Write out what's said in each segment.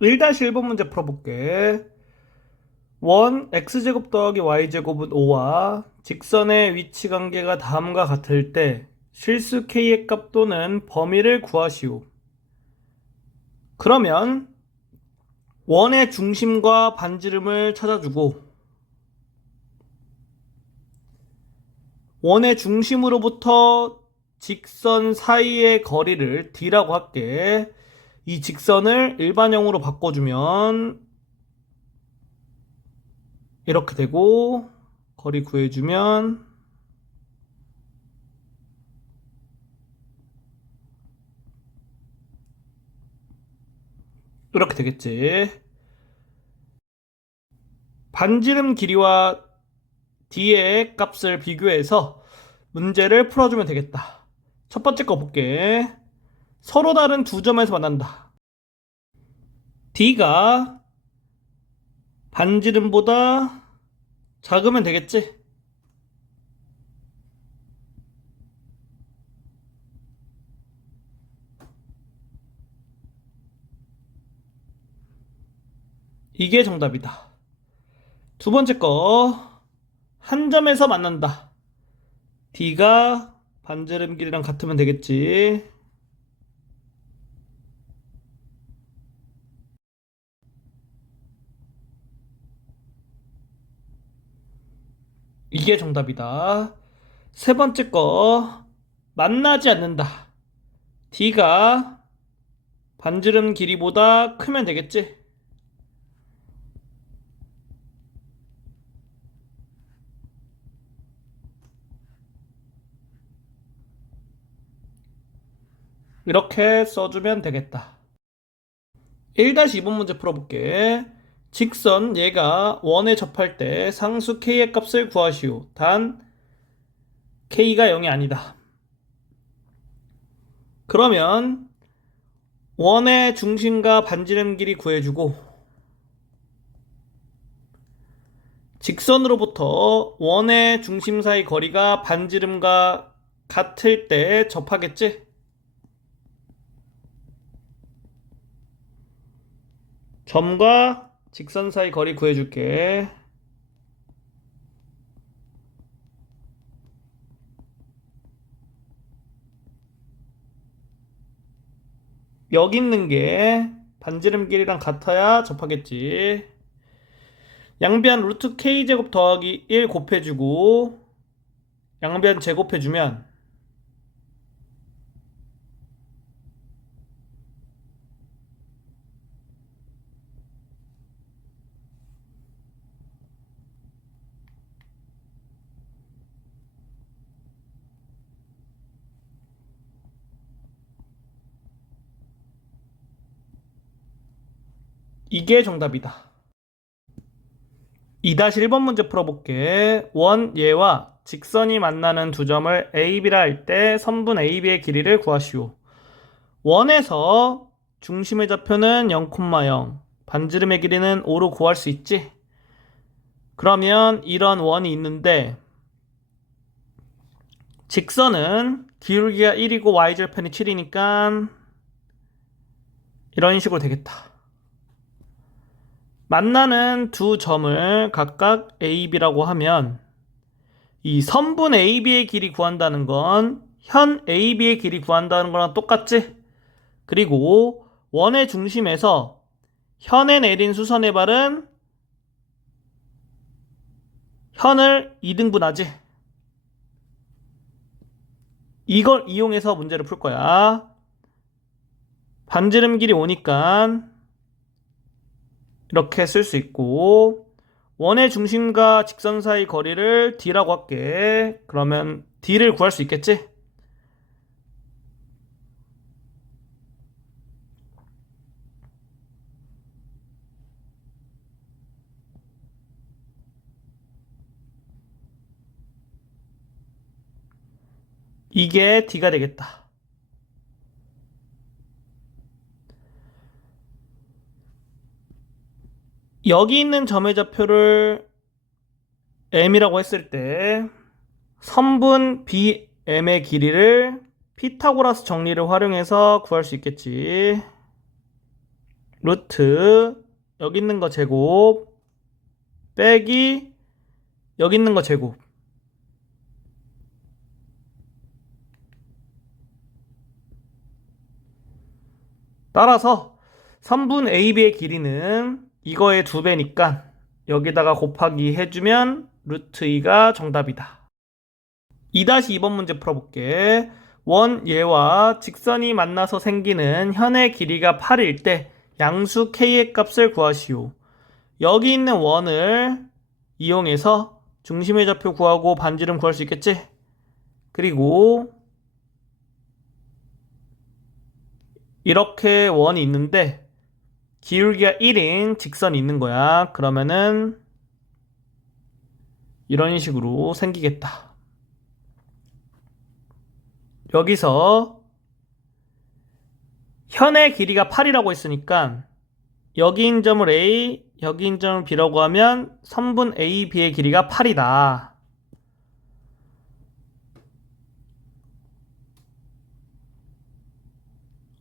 1-1번 문제 풀어볼게. 원 x제곱 더하기 y제곱은 5와 직선의 위치 관계가 다음과 같을 때 실수 k의 값 또는 범위를 구하시오. 그러면 원의 중심과 반지름을 찾아주고 원의 중심으로부터 직선 사이의 거리를 d라고 할게. 이 직선을 일반형으로 바꿔주면 이렇게 되고, 거리 구해주면 이렇게 되겠지. 반지름 길이와 d의 값을 비교해서 문제를 풀어주면 되겠다. 첫 번째 거 볼게. 서로 다른 두 점에서 만난다. d가 반지름보다 작으면 되겠지? 이게 정답이다. 두 번째 거. 한 점에서 만난다. d가 반지름 길이랑 같으면 되겠지. 이게 정답이다. 세 번째 거. 만나지 않는다. d가 반지름 길이보다 크면 되겠지? 이렇게 써주면 되겠다. 1-2번 문제 풀어볼게. 직선 얘가 원에 접할 때 상수 k의 값을 구하시오. 단 k가 0이 아니다. 그러면 원의 중심과 반지름 길이 구해주고 직선으로부터 원의 중심 사이 거리가 반지름과 같을 때 접하겠지? 점과 직선 사이 거리 구해줄게. 여기 있는 게 반지름 길이랑 같아야 접하겠지. 양변 루트 k제곱 더하기 1 곱해주고 양변 제곱해주면 이게 정답이다. 2-1번 문제 풀어볼게. 원 얘와 직선이 만나는 두 점을 A, B라 할 때 선분 A, B의 길이를 구하시오. 원에서 중심의 좌표는 0,0, 반지름의 길이는 5로 구할 수 있지? 그러면 이런 원이 있는데 직선은 기울기가 1이고 y절편이 7이니까 이런 식으로 되겠다. 만나는 두 점을 각각 A, B라고 하면 이 선분 A, B의 길이 구한다는 건 현 A, B의 길이 구한다는 거랑 똑같지? 그리고 원의 중심에서 현에 내린 수선의 발은 현을 2등분하지? 이걸 이용해서 문제를 풀 거야. 반지름 길이 오니까 이렇게 쓸 수 있고 원의 중심과 직선 사이 거리를 d라고 할게. 그러면 d를 구할 수 있겠지? 이게 d가 되겠다. 여기 있는 점의 좌표를 m이라고 했을 때 선분 BM의 길이를 피타고라스 정리를 활용해서 구할 수 있겠지. 루트 여기 있는 거 제곱 빼기 여기 있는 거 제곱. 따라서 3분 AB의 길이는 이거의 2배니까 여기다가 곱하기 해주면 루트 2가 정답이다. 2-2번 문제 풀어볼게. 원 얘와 직선이 만나서 생기는 현의 길이가 8일 때 양수 k의 값을 구하시오. 여기 있는 원을 이용해서 중심의 좌표 구하고 반지름 구할 수 있겠지? 그리고 이렇게 원이 있는데 기울기가 1인 직선이 있는 거야. 그러면은 이런 식으로 생기겠다. 여기서 현의 길이가 8이라고 했으니까 여기인 점을 A, 여기인 점을 B라고 하면 선분 AB의 길이가 8이다.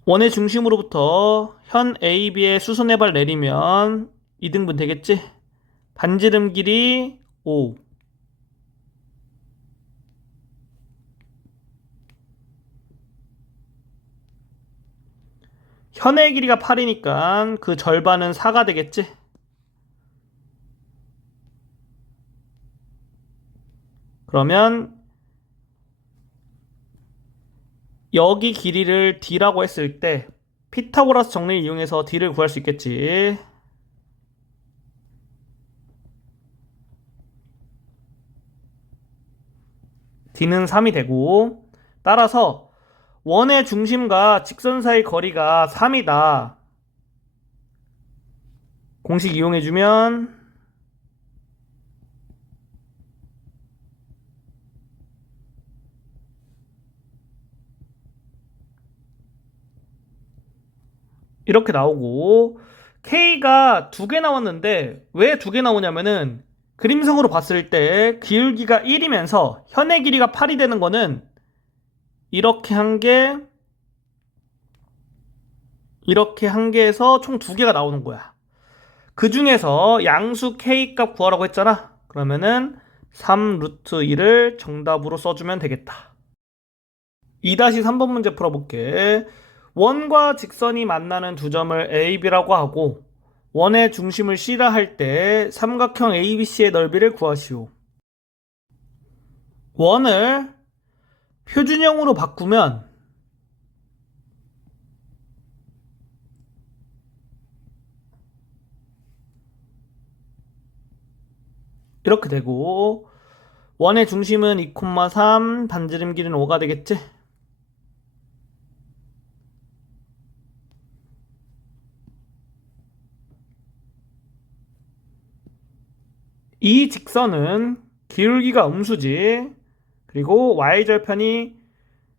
원의 중심으로부터 현 AB의 수선의 발 내리면 2등분 되겠지? 반지름 길이 5. 현의 길이가 8이니까 그 절반은 4가 되겠지? 그러면 여기 길이를 D라고 했을 때 피타고라스 정리를 이용해서 D를 구할 수 있겠지. D는 3이 되고, 따라서 원의 중심과 직선 사이 거리가 3이다. 공식 이용해주면 이렇게 나오고, K가 2개 나왔는데 왜 2개 나오냐면은 그림성으로 봤을 때 기울기가 1이면서 현의 길이가 8이 되는 거는 이렇게 한 개, 이렇게 한 개에서 총 2개가 나오는 거야. 그 중에서 양수 K 값 구하라고 했잖아. 그러면은 3 루트 2를 정답으로 써주면 되겠다. 2-3번 문제 풀어볼게. 원과 직선이 만나는 두 점을 A, B라고 하고 원의 중심을 C라 할 때 삼각형 ABC의 넓이를 구하시오. 원을 표준형으로 바꾸면 이렇게 되고 원의 중심은 2,3, 반지름 길이는 5가 되겠지? 이 직선은 기울기가 음수지. 그리고 y절편이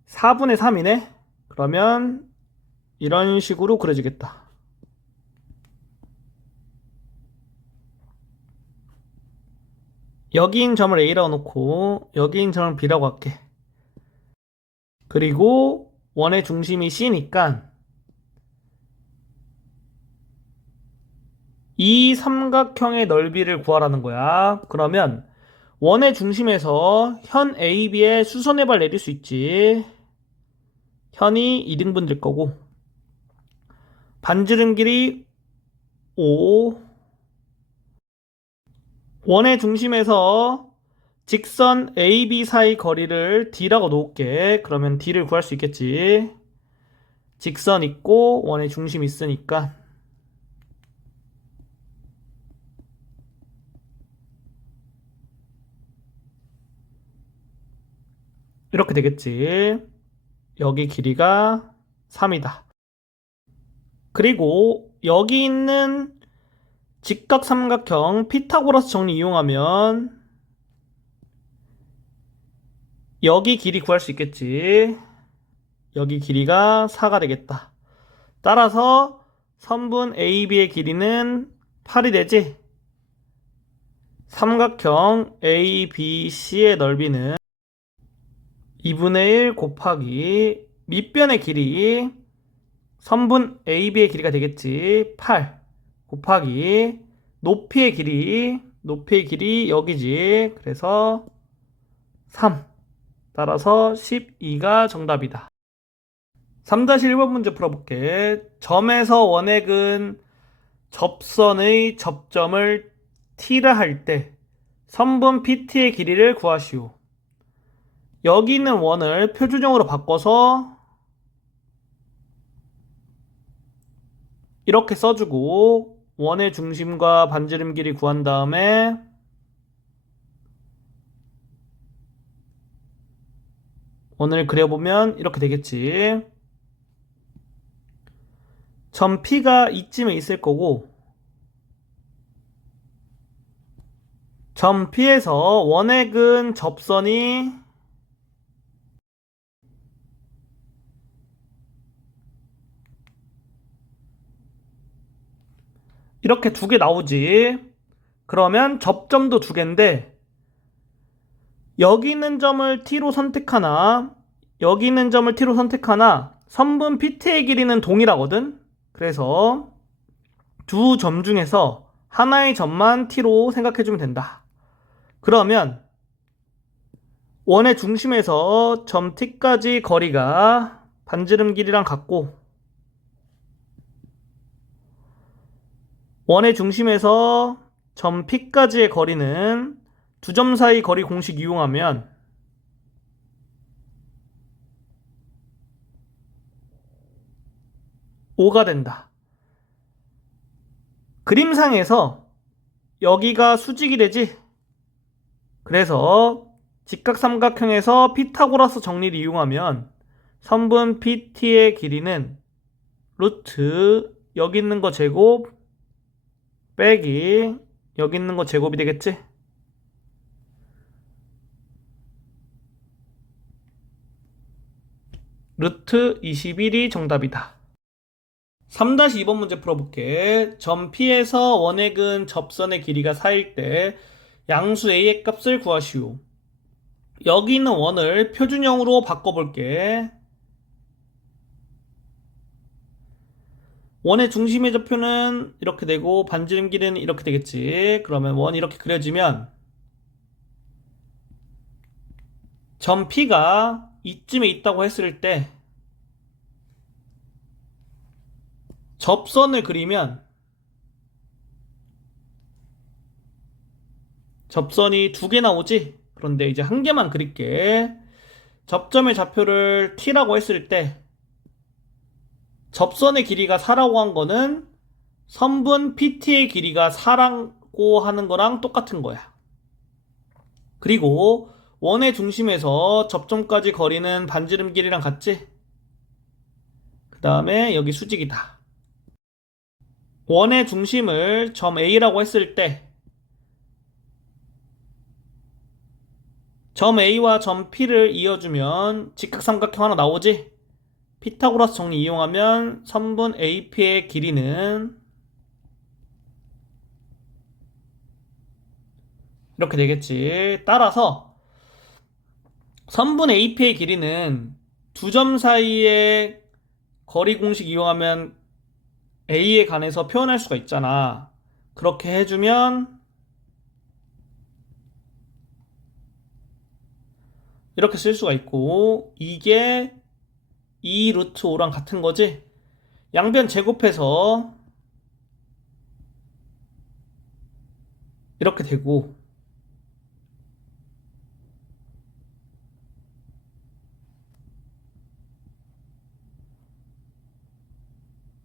4분의 3이네. 그러면 이런 식으로 그려지겠다. 여기인 점을 A라고 놓고 여기인 점을 B라고 할게. 그리고 원의 중심이 C니까 이 삼각형의 넓이를 구하라는 거야. 그러면 원의 중심에서 현 AB의 수선의 발 내릴 수 있지. 현이 2등분 될 거고 반지름 길이 5. 원의 중심에서 직선 AB 사이 거리를 D라고 놓을게. 그러면 D를 구할 수 있겠지. 직선 있고 원의 중심 있으니까 이렇게 되겠지. 여기 길이가 3이다. 그리고 여기 있는 직각삼각형 피타고라스 정리 이용하면 여기 길이 구할 수 있겠지. 여기 길이가 4가 되겠다. 따라서 선분 AB의 길이는 8이 되지. 삼각형 ABC의 넓이는 2분의 1 곱하기 밑변의 길이 선분 AB의 길이가 되겠지. 8 곱하기 높이의 길이 여기지. 그래서 3. 따라서 12가 정답이다. 3-1번 문제 풀어볼게. 점에서 원액은 접선의 접점을 T라 할 때 선분 PT의 길이를 구하시오. 여기 있는 원을 표준형으로 바꿔서 이렇게 써주고 원의 중심과 반지름 길이 구한 다음에 원을 그려보면 이렇게 되겠지. 점 P가 이쯤에 있을 거고 점 P에서 원액은 접선이 이렇게 두 개 나오지. 그러면 접점도 두 개인데 여기 있는 점을 T로 선택하나 여기 있는 점을 T로 선택하나 선분 PT의 길이는 동일하거든. 그래서 두 점 중에서 하나의 점만 T로 생각해주면 된다. 그러면 원의 중심에서 점 T까지 거리가 반지름 길이랑 같고 원의 중심에서 점 P까지의 거리는 두 점 사이 거리 공식 이용하면 5가 된다. 그림상에서 여기가 수직이 되지. 그래서 직각삼각형에서 피타고라스 정리를 이용하면 선분 PT의 길이는 루트 여기 있는 거 제곱 빼기 여기 있는 거 제곱이 되겠지? 루트 21이 정답이다. 3-2번 문제 풀어볼게. 점 P에서 원액은 접선의 길이가 4일 때 양수 A의 값을 구하시오. 여기 있는 원을 표준형으로 바꿔볼게. 원의 중심의 좌표는 이렇게 되고 반지름 길이는 이렇게 되겠지. 그러면 원이 이렇게 그려지면 점 P가 이쯤에 있다고 했을 때 접선을 그리면 접선이 두 개 나오지? 그런데 이제 한 개만 그릴게. 접점의 좌표를 T라고 했을 때 접선의 길이가 4라고 한 거는 선분 PT의 길이가 4라고 하는 거랑 똑같은 거야. 그리고 원의 중심에서 접점까지 거리는 반지름 길이랑 같지? 그 다음에 여기 수직이다. 원의 중심을 점 A라고 했을 때 점 A와 점 P를 이어주면 직각삼각형 하나 나오지? 피타고라스 정리 이용하면 선분 AP의 길이는 이렇게 되겠지. 따라서 선분 AP의 길이는 두 점 사이의 거리 공식 이용하면 A에 관해서 표현할 수가 있잖아. 그렇게 해주면 이렇게 쓸 수가 있고 이게 2 루트 5랑 같은 거지? 양변 제곱해서 이렇게 되고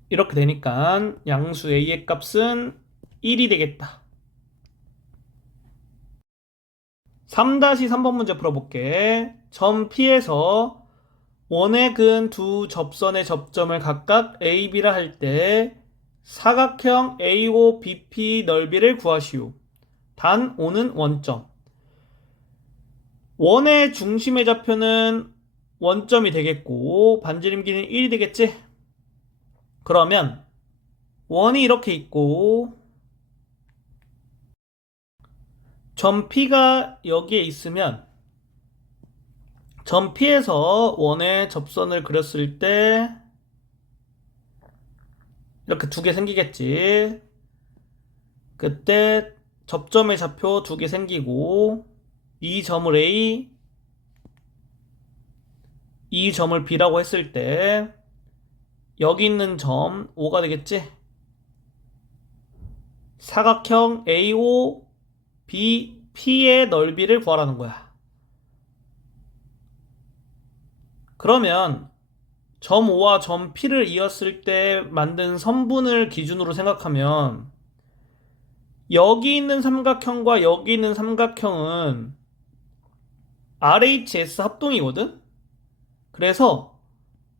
이렇게 되니까 양수 A의 값은 1이 되겠다. 3-3번 문제 풀어볼게. 점 P에서 원액은 두 접선의 접점을 각각 A, B라 할 때 사각형 AO, BP 넓이를 구하시오. 단 O는 원점. 원의 중심의 좌표는 원점이 되겠고 반지름 길이는 1이 되겠지? 그러면 원이 이렇게 있고 점 P가 여기에 있으면 점 P에서 원의 접선을 그렸을 때 이렇게 두 개 생기겠지. 그때 접점의 좌표 두 개 생기고 이 점을 A, 이 점을 B라고 했을 때 여기 있는 점 O가 되겠지? 사각형 AO, BP의 넓이를 구하라는 거야. 그러면 점 O와 점 P를 이었을 때 만든 선분을 기준으로 생각하면 여기 있는 삼각형과 여기 있는 삼각형은 RHS 합동이거든? 그래서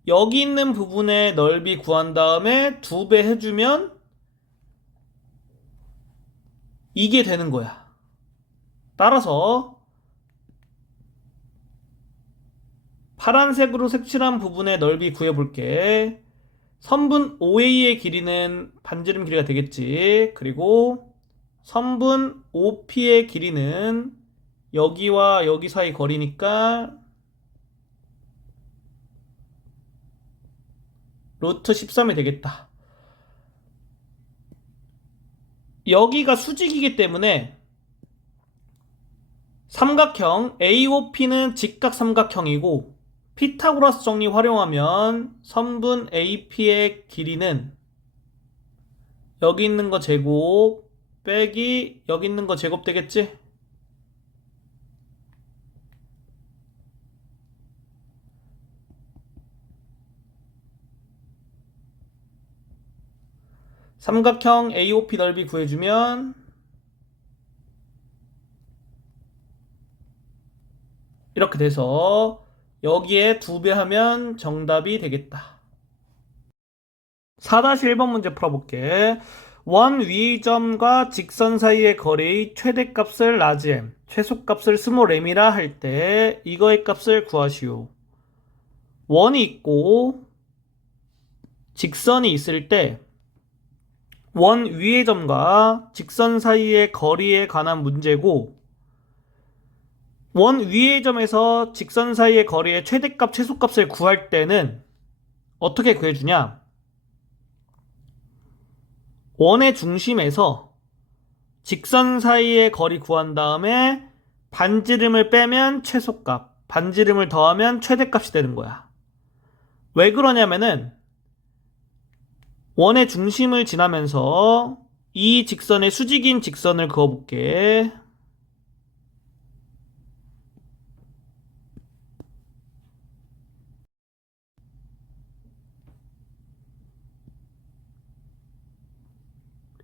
여기 있는 부분의 넓이 구한 다음에 2배 해주면 이게 되는 거야. 따라서 파란색으로 색칠한 부분의 넓이 구해볼게. 선분 OA의 길이는 반지름 길이가 되겠지. 그리고 선분 OP의 길이는 여기와 여기 사이 거리니까 루트 13이 되겠다. 여기가 수직이기 때문에 삼각형 AOP는 직각삼각형이고 피타고라스 정리 활용하면 선분 AP의 길이는 여기 있는 거 제곱 빼기 여기 있는 거 제곱 되겠지? 삼각형 AOP 넓이 구해주면 이렇게 돼서 여기에 2배 하면 정답이 되겠다. 4-1번 문제 풀어볼게. 원 위의 점과 직선 사이의 거리의 최대값을 라지 m, 최소값을 스몰 m이라 할 때 이거의 값을 구하시오. 원이 있고 직선이 있을 때 원 위의 점과 직선 사이의 거리에 관한 문제고 원 위의 점에서 직선 사이의 거리의 최대값, 최소값을 구할 때는 어떻게 구해주냐? 원의 중심에서 직선 사이의 거리 구한 다음에 반지름을 빼면 최소값, 반지름을 더하면 최대값이 되는 거야. 왜 그러냐면은 원의 중심을 지나면서 이 직선의 수직인 직선을 그어볼게.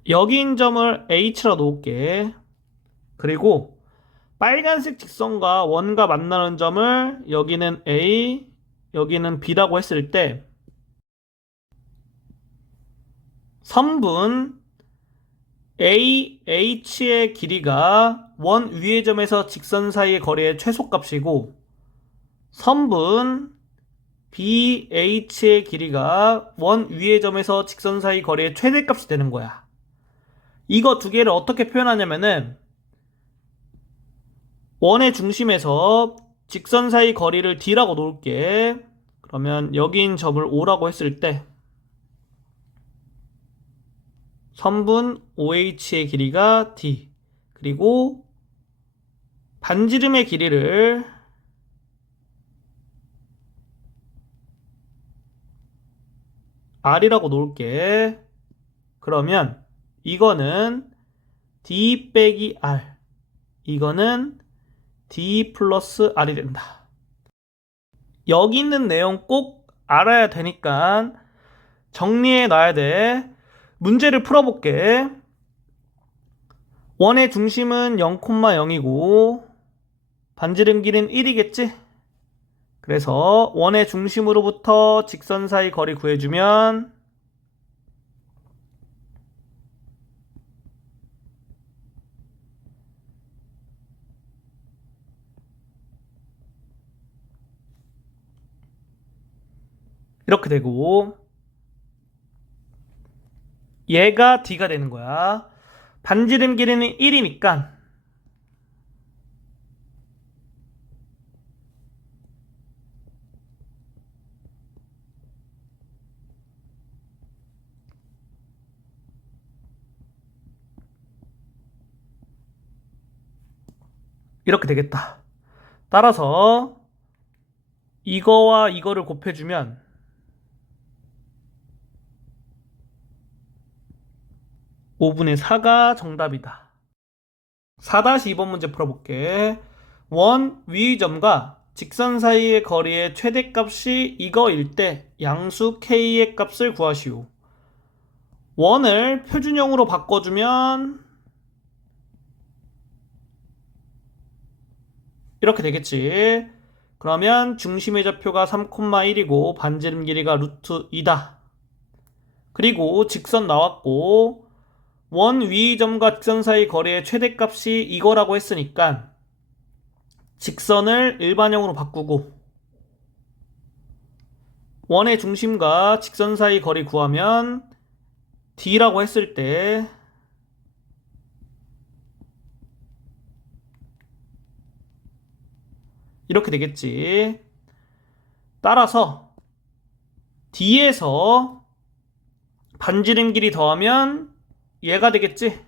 여기인 점을 H라 놓을게. 그리고 빨간색 직선과 원과 만나는 점을 여기는 A, 여기는 B라고 했을 때 선분 AH의 길이가 원 위의 점에서 직선 사이의 거리의 최소값이고 선분 BH의 길이가 원 위의 점에서 직선 사이 거리의 최대값이 되는 거야. 이거 두 개를 어떻게 표현하냐면은 원의 중심에서 직선 사이 거리를 D라고 놓을게. 그러면 여기인 점을 O라고 했을 때 선분 OH의 길이가 D 그리고 반지름의 길이를 R이라고 놓을게. 그러면 이거는 D 빼기 R 이거는 D 플러스 R이 된다. 여기 있는 내용 꼭 알아야 되니까 정리해 놔야 돼. 문제를 풀어볼게. 원의 중심은 0,0이고 반지름 길이는 1이겠지? 그래서 원의 중심으로부터 직선 사이 거리 구해주면 이렇게 되고 얘가 D가 되는 거야. 반지름 길이는 1이니까 이렇게 되겠다. 따라서 이거와 이거를 곱해주면 5분의 4가 정답이다. 4-2번 문제 풀어볼게. 원 위의 점과 직선 사이의 거리의 최대값이 이거일 때 양수 k의 값을 구하시오. 원을 표준형으로 바꿔주면 이렇게 되겠지. 그러면 중심의 좌표가 3,1이고 반지름 길이가 루트 2다. 그리고 직선 나왔고 원 위의 점과 직선 사이 거리의 최대값이 이거라고 했으니까 직선을 일반형으로 바꾸고 원의 중심과 직선 사이 거리 구하면 D라고 했을 때 이렇게 되겠지. 따라서 D에서 반지름 길이 더하면 얘가 되겠지.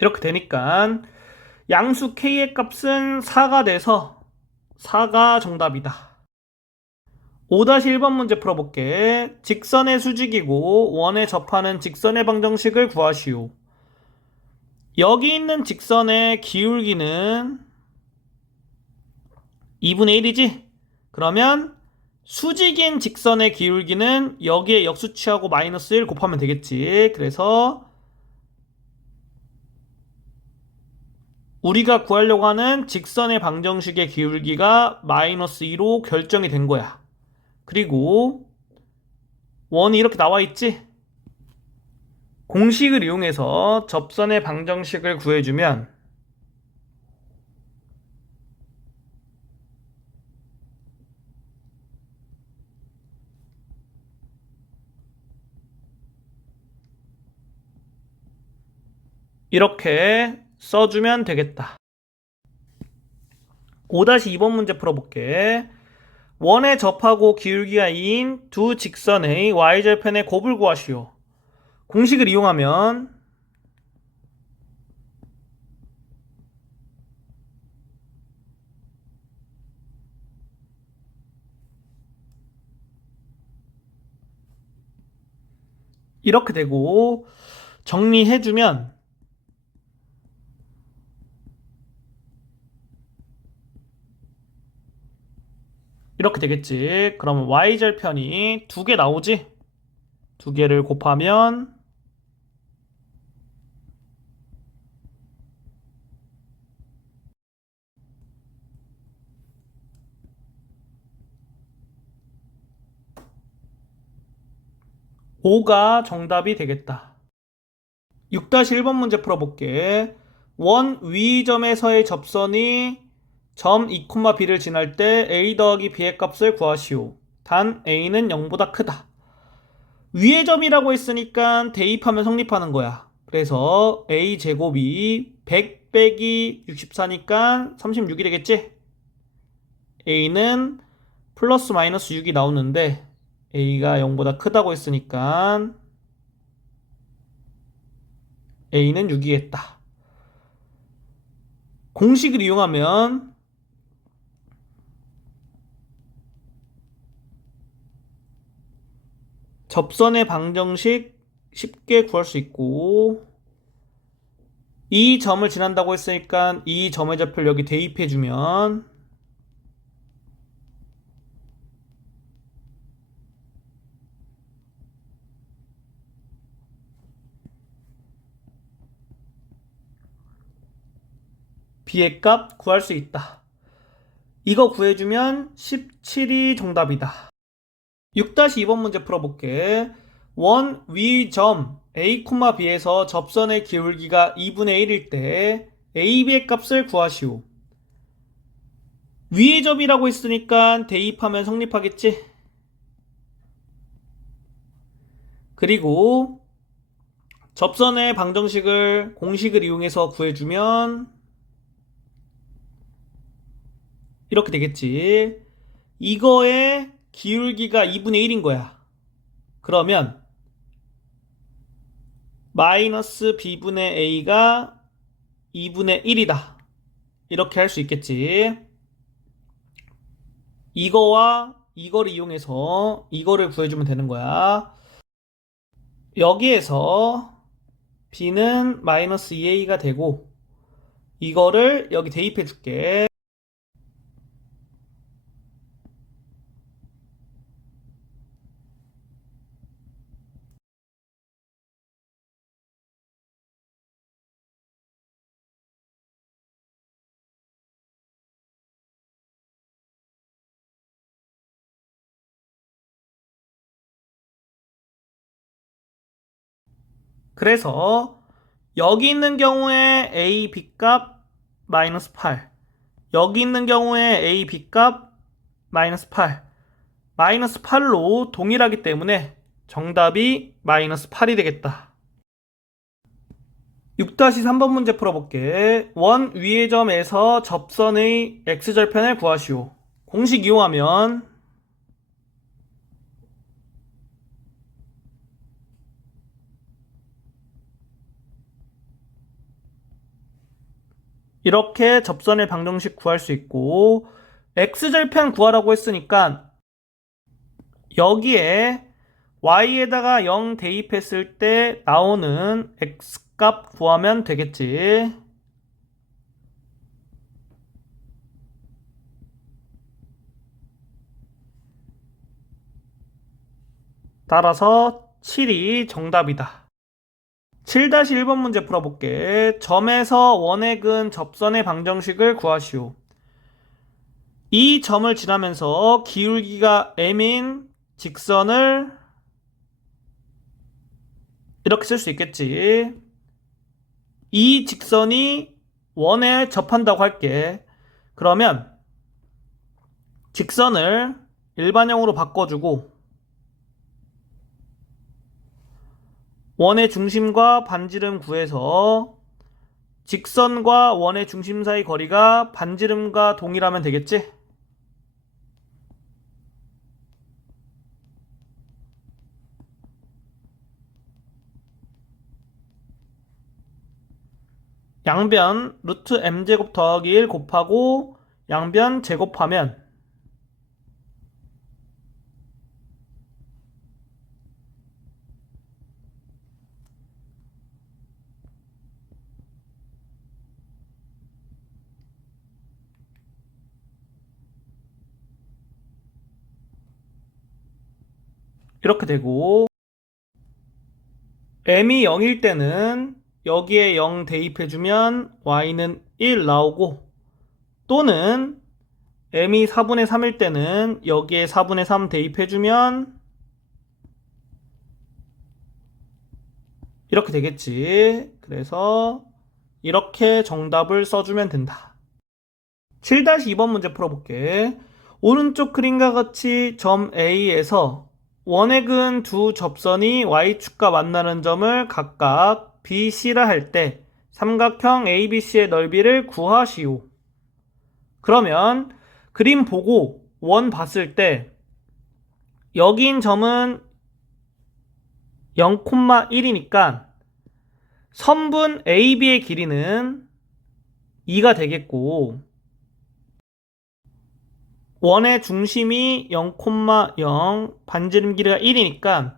이렇게 되니까 양수 k의 값은 4가 돼서 4가 정답이다. 5-1번 문제 풀어볼게. 직선의 수직이고 원에 접하는 직선의 방정식을 구하시오. 여기 있는 직선의 기울기는 2분의 1이지? 그러면 수직인 직선의 기울기는 여기에 역수치하고 마이너스 1 곱하면 되겠지. 그래서 우리가 구하려고 하는 직선의 방정식의 기울기가 마이너스 2로 결정이 된 거야. 그리고 원이 이렇게 나와 있지? 공식을 이용해서 접선의 방정식을 구해주면 이렇게 써주면 되겠다. 5-2번 문제 풀어볼게. 원에 접하고 기울기가 2인 두 직선의 y절편의 곱을 구하시오. 공식을 이용하면 이렇게 되고 정리해주면 이렇게 되겠지. 그러면 y절편이 두 개 나오지? 두 개를 곱하면 5가 정답이 되겠다. 6-1번 문제 풀어볼게. 원 위점에서의 접선이 점 2,b를 지날 때 a 더하기 b의 값을 구하시오. 단 a는 0보다 크다. 위의 점이라고 했으니까 대입하면 성립하는 거야. 그래서 a 제곱이 100 빼기 64니까 36이 되겠지? a는 플러스 마이너스 6이 나오는데 a가 0보다 크다고 했으니까 a는 6이겠다. 공식을 이용하면 접선의 방정식 쉽게 구할 수 있고 이 점을 지난다고 했으니까 이 점의 좌표를 여기 대입해주면 b의 값 구할 수 있다. 이거 구해주면 17이 정답이다. 6-2번 문제 풀어볼게. 원 위 점 a, b에서 접선의 기울기가 2분의 1일 때 a, b의 값을 구하시오. 위의 접이라고 했으니까 대입하면 성립하겠지? 그리고 접선의 방정식을 공식을 이용해서 구해주면 이렇게 되겠지. 이거의 기울기가 2분의 1인 거야. 그러면 마이너스 b분의 a가 2분의 1이다. 이렇게 할 수 있겠지. 이거와 이거를 이용해서 이거를 구해주면 되는 거야. 여기에서 b는 마이너스 2a가 되고 이거를 여기 대입해 줄게. 그래서 여기 있는 경우에 a b 값 마이너스 8, 여기 있는 경우에 a b 값 마이너스 8, 마이너스 8로 동일하기 때문에 정답이 마이너스 8이 되겠다. 6-3번 문제 풀어볼게. 원 위의 점에서 접선의 x절편을 구하시오. 공식 이용하면 이렇게 접선의 방정식 구할 수 있고 x절편 구하라고 했으니까 여기에 y에다가 0 대입했을 때 나오는 x값 구하면 되겠지. 따라서 7이 정답이다. 7-1번 문제 풀어볼게. 점에서 원액은 접선의 방정식을 구하시오. 이 점을 지나면서 기울기가 m인 직선을 이렇게 쓸 수 있겠지. 이 직선이 원에 접한다고 할게. 그러면 직선을 일반형으로 바꿔주고 원의 중심과 반지름 구해서 직선과 원의 중심 사이 거리가 반지름과 동일하면 되겠지? 양변 루트 m제곱 더하기 1 곱하고 양변 제곱하면 이렇게 되고 m이 0일 때는 여기에 0 대입해주면 y는 1 나오고 또는 m이 4분의 3일 때는 여기에 4분의 3 대입해주면 이렇게 되겠지. 그래서 이렇게 정답을 써주면 된다. 7-2번 문제 풀어볼게. 오른쪽 그림과 같이 점 A에서 원액은 두 접선이 Y축과 만나는 점을 각각 B, C라 할 때 삼각형 ABC의 넓이를 구하시오. 그러면 그림 보고 원 봤을 때 여기인 점은 0,1이니까 선분 AB의 길이는 2가 되겠고 원의 중심이 0,0 반지름 길이가 1이니까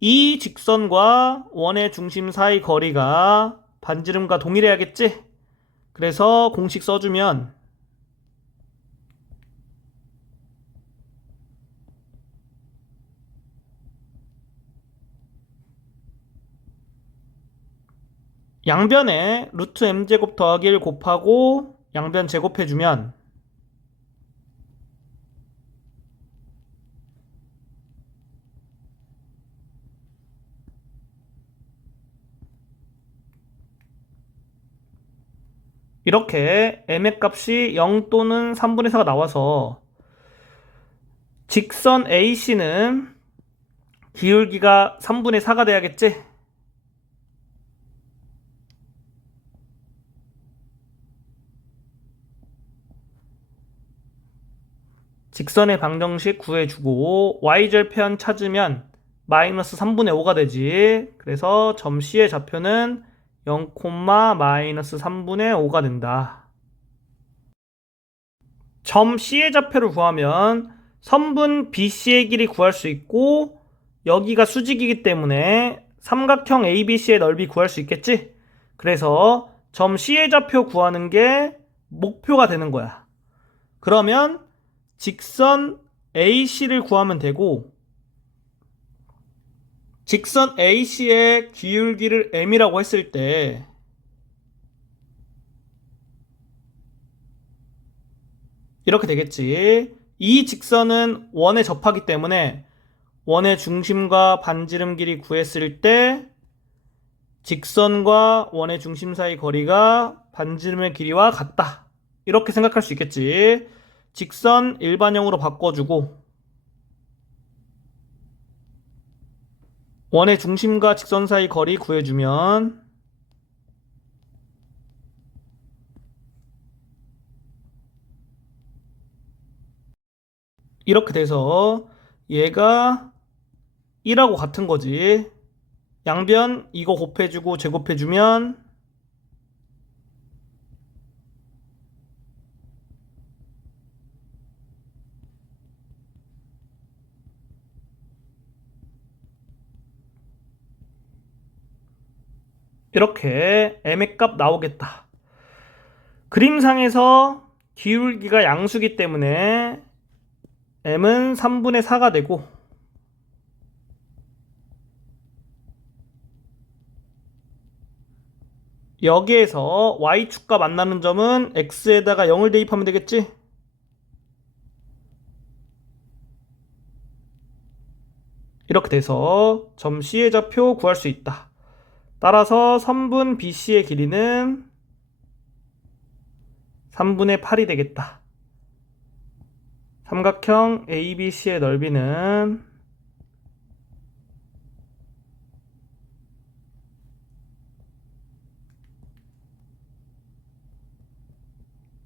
이 직선과 원의 중심 사이 거리가 반지름과 동일해야겠지? 그래서 공식 써주면 양변에 루트 m제곱 더하기 1 곱하고 양변 제곱해주면 이렇게 m의 값이 0 또는 3분의 4가 나와서 직선 AC는 기울기가 3분의 4가 돼야겠지? 직선의 방정식 구해주고 y절편 찾으면 마이너스 3분의 5가 되지. 그래서 점 C의 좌표는 0, 마이너스 3분의 5가 된다. 점 C의 좌표를 구하면 선분 BC의 길이 구할 수 있고 여기가 수직이기 때문에 삼각형 ABC의 넓이 구할 수 있겠지? 그래서 점 C의 좌표 구하는 게 목표가 되는 거야. 그러면 직선 AC를 구하면 되고 직선 AC의 기울기를 m이라고 했을 때 이렇게 되겠지. 이 직선은 원에 접하기 때문에 원의 중심과 반지름 길이 구했을 때 직선과 원의 중심 사이 거리가 반지름의 길이와 같다. 이렇게 생각할 수 있겠지. 직선 일반형으로 바꿔주고 원의 중심과 직선 사이 거리 구해주면 이렇게 돼서 얘가 1하고 같은 거지. 양변 이거 곱해주고 제곱해주면 이렇게 m의 값 나오겠다. 그림상에서 기울기가 양수기 때문에 m은 3분의 4가 되고 여기에서 y축과 만나는 점은 x에다가 0을 대입하면 되겠지? 이렇게 돼서 점 C의 좌표 구할 수 있다. 따라서 선분 BC의 길이는 3분의 8이 되겠다. 삼각형 ABC의 넓이는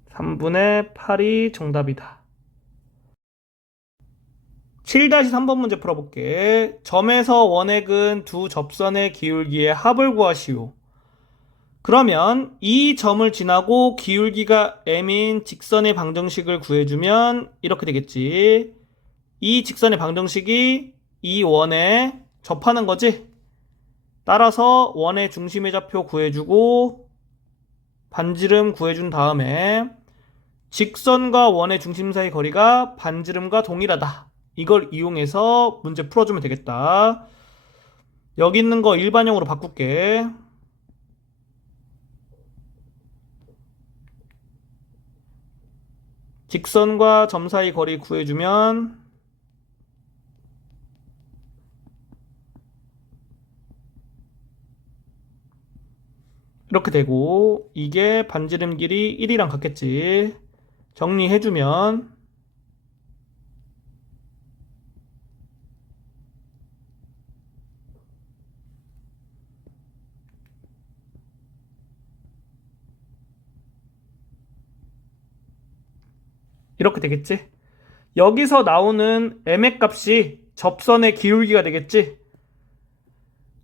3분의 8이 정답이다. 7-3번 문제 풀어볼게. 점에서 원액은 두 접선의 기울기의 합을 구하시오. 그러면 이 점을 지나고 기울기가 m인 직선의 방정식을 구해주면 이렇게 되겠지. 이 직선의 방정식이 이 원에 접하는 거지. 따라서 원의 중심의 좌표 구해주고 반지름 구해준 다음에 직선과 원의 중심 사이 거리가 반지름과 동일하다. 이걸 이용해서 문제 풀어주면 되겠다. 여기 있는 거 일반형으로 바꿀게. 직선과 점 사이 거리 구해주면 이렇게 되고 이게 반지름 길이 1이랑 같겠지. 정리해주면 이렇게 되겠지. 여기서 나오는 m의 값이 접선의 기울기가 되겠지.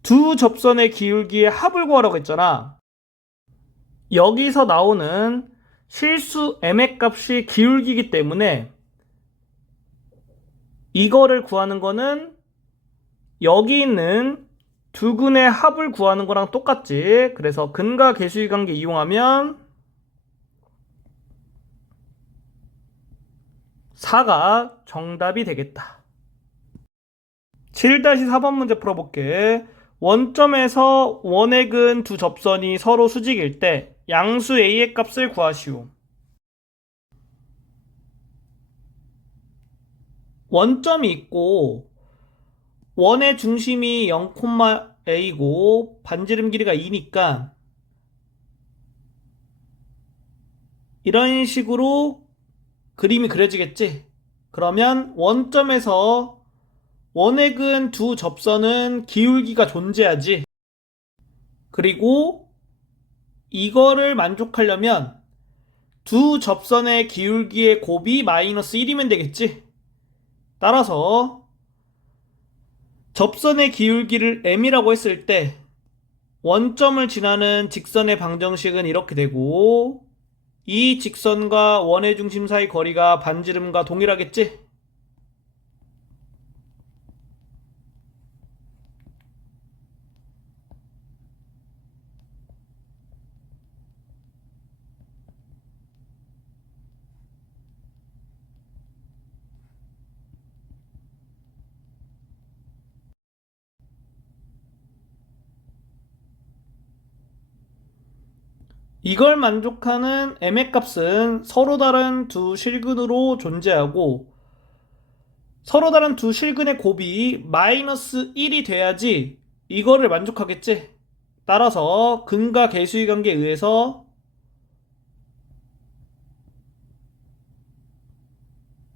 두 접선의 기울기의 합을 구하라고 했잖아. 여기서 나오는 실수 m의 값이 기울기이기 때문에 이거를 구하는 거는 여기 있는 두 근의 합을 구하는 거랑 똑같지. 그래서 근과 계수의 관계 이용하면 4가 정답이 되겠다. 7-4번 문제 풀어볼게. 원점에서 원액은 두 접선이 서로 수직일 때 양수 a의 값을 구하시오. 원점이 있고 원의 중심이 0, a고 반지름 길이가 2니까 이런 식으로 그림이 그려지겠지? 그러면 원점에서 원액은 두 접선은 기울기가 존재하지. 그리고 이거를 만족하려면 두 접선의 기울기의 곱이 마이너스 1이면 되겠지? 따라서 접선의 기울기를 m이라고 했을 때 원점을 지나는 직선의 방정식은 이렇게 되고 이 직선과 원의 중심 사이 거리가 반지름과 동일하겠지? 이걸 만족하는 m의 값은 서로 다른 두 실근으로 존재하고 서로 다른 두 실근의 곱이 마이너스 1이 돼야지 이거를 만족하겠지? 따라서 근과 계수의 관계에 의해서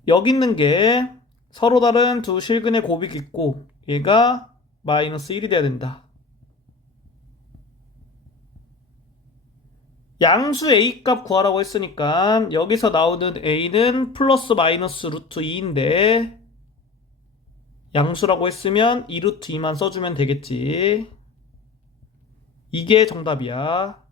여기 있는 게 서로 다른 두 실근의 곱이겠고 얘가 마이너스 1이 돼야 된다. 양수 a 값 구하라고 했으니까 여기서 나오는 a는 플러스 마이너스 루트 2인데 양수라고 했으면 2루트 2만 써주면 되겠지. 이게 정답이야.